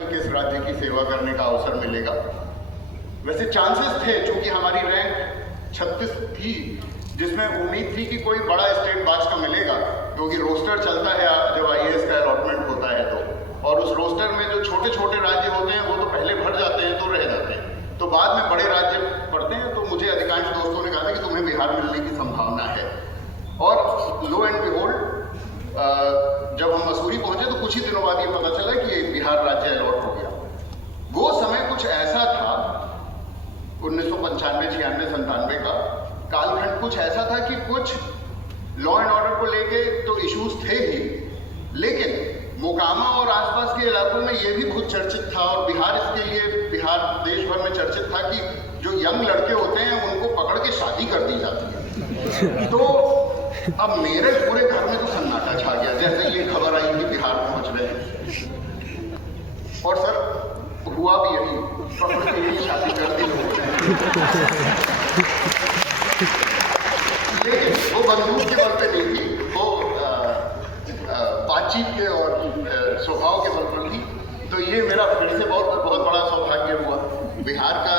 किस राज्य की सेवा करने का अवसर मिलेगा। वैसे चांसेस थे, चूंकि हमारी रैंक 36 थी, जिसमें उम्मीद थी कि कोई बड़ा स्टेट बाच का मिलेगा, क्योंकि रोस्टर चलता है जब आईएएस का अलॉटमेंट होता है तो, और उस रोस्टर में जो छोटे छोटे राज्य होते हैं वो तो पहले भर जाते हैं तो रह जाते हैं, तो बाद में बड़े राज्य पड़ते हैं। तो मुझे अधिकांश दोस्तों ने कहा था कि तुम्हें बिहार मिलने की संभावना है, और लो एंड बिहोल्ड जब हम मसूरी पहुंचे तो कुछ ही दिनों बाद ये पता चला कि बिहार राज्य अलॉट हो गया। वो समय कुछ ऐसा था 1995, 96, 97 का कालखंड कुछ ऐसा था कि कुछ लॉ एंड ऑर्डर को लेके तो इश्यूज थे ही, लेकिन मोकामा और आसपास के इलाकों में ये भी बहुत चर्चित था, और बिहार इसके लिए, बिहार देश भर में चर्चित था कि जो यंग लड़के होते हैं उनको पकड़ के शादी कर दी जाती है। तो अब मेरे पूरे घर में तो सन्नाटा छा गया जैसे ये खबर आई कि बिहार पहुंच रहे हैं, और सर हुआ भी यही, पकड़ के यही शादी कर दी। लेकिन वो बंदूक के बल पे नहीं थी, वो बातचीत के और स्वभाव के बल पर थी। तो ये मेरा फिर से बहुत बड़ा सौभाग्य हुआ। बिहार का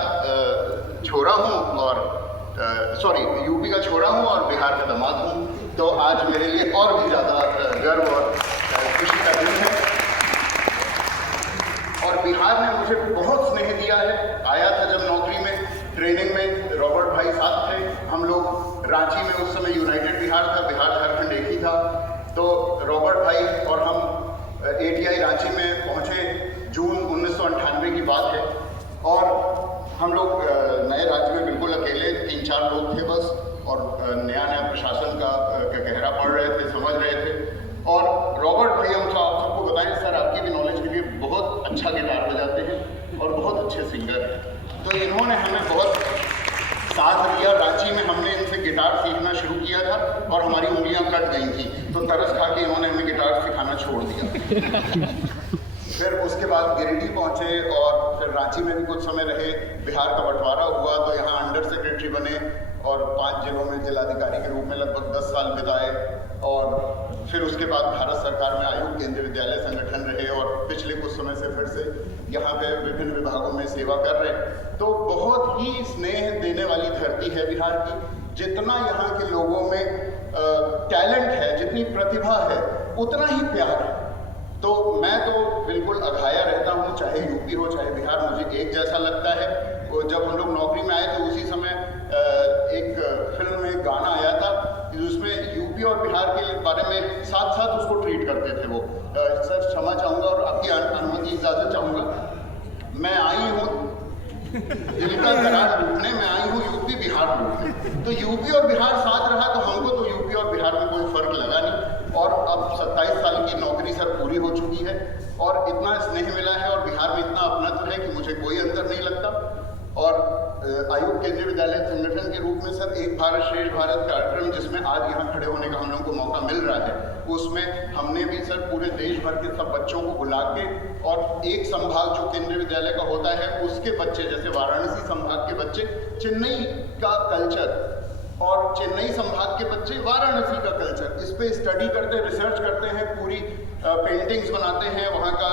छोरा हूँ और यूपी का छोरा हूँ और बिहार का दामाद हूँ, तो आज मेरे लिए और भी ज़्यादा गर्व और खुशी का दिन है। और बिहार ने मुझे बहुत स्नेह दिया है। आया था जब नौकरी में, ट्रेनिंग में रॉबर्ट भाई साथ थे, हम लोग रांची में, उस समय यूनाइटेड बिहार था, बिहार झारखंड एक ही था, तो रॉबर्ट भाई और हम एटीआई रांची में पहुँचे, जून 1998 की बात है, और हम लोग नए राज्य में बिल्कुल अकेले 3-4 लोग थे बस, और नया प्रशासन का गहरा पढ़ रहे थे, समझ रहे थे। और रॉबर्ट भाई, हम तो आप सबको बताएं सर, आपकी भी नॉलेज के लिए, बहुत अच्छा गिटार बजाते हैं और बहुत अच्छे सिंगर हैं। तो इन्होंने हमें बहुत साथ दिया। रांची में हमने इनसे गिटार सीखना शुरू किया था और हमारी उंगलियां कट गई थी, तो तरस खा के इन्होंने हमें गिटार सिखाना छोड़ दिया। फिर उसके बाद गिरिडीह पहुंचे और फिर रांची में भी कुछ समय रहे। बिहार का बंटवारा हुआ तो यहाँ अंडर सेक्रेटरी बने और 5 जिलों में जिलाधिकारी के रूप में लगभग 10 साल बिताए, और फिर उसके बाद भारत सरकार में आयुक्त केंद्रीय विद्यालय संगठन रहे, और पिछले कुछ समय से फिर से यहाँ पे विभिन्न विभागों में सेवा कर रहे। तो बहुत ही स्नेह देने वाली धरती है बिहार की। जितना यहाँ के लोगों में टैलेंट है, जितनी प्रतिभा है, उतना ही प्यार है। तो मैं तो बिल्कुल अघाया रहता हूँ, चाहे यूपी हो चाहे बिहार, मुझे एक जैसा लगता है। और जब हम लोग नौकरी में आए तो उसी समय एक फिल्म में गाना आया था जिसमें यूपी और बिहार के बारे में साथ साथ उसको ट्रीट करते थे वो। सर क्षमा चाहूँगा और आपकी अनुमति इजाज़त चाहूँगा। मैं आई हूँ दिल का करार लूटने, मैं आई हूँ यूपी बिहार लूटने। तो यूपी और बिहार साथ रहा तो हमको तो यूपी और बिहार में कोई फर्क लगा नहीं, और अब 27 साल की नौकरी सर पूरी हो चुकी है, और इतना स्नेह मिला है और बिहार में इतना अपनत्व है कि मुझे कोई अंतर नहीं लगता। और आयुक्त केंद्रीय विद्यालय संगठन के रूप में सर एक भारत श्रेष्ठ भारत कार्यक्रम, जिसमें आज यहाँ खड़े होने का हम लोगों को मौका मिल रहा है, उसमें हमने भी सर पूरे देश भर के सब बच्चों को बुला के, और एक संभाग जो केंद्रीय विद्यालय का होता है उसके बच्चे, जैसे वाराणसी संभाग के बच्चे चेन्नई का कल्चर, और चेन्नई संभाग के बच्चे वाराणसी का कल्चर, इस पे स्टडी करते, रिसर्च करते हैं, पूरी पेंटिंग्स बनाते हैं वहाँ का।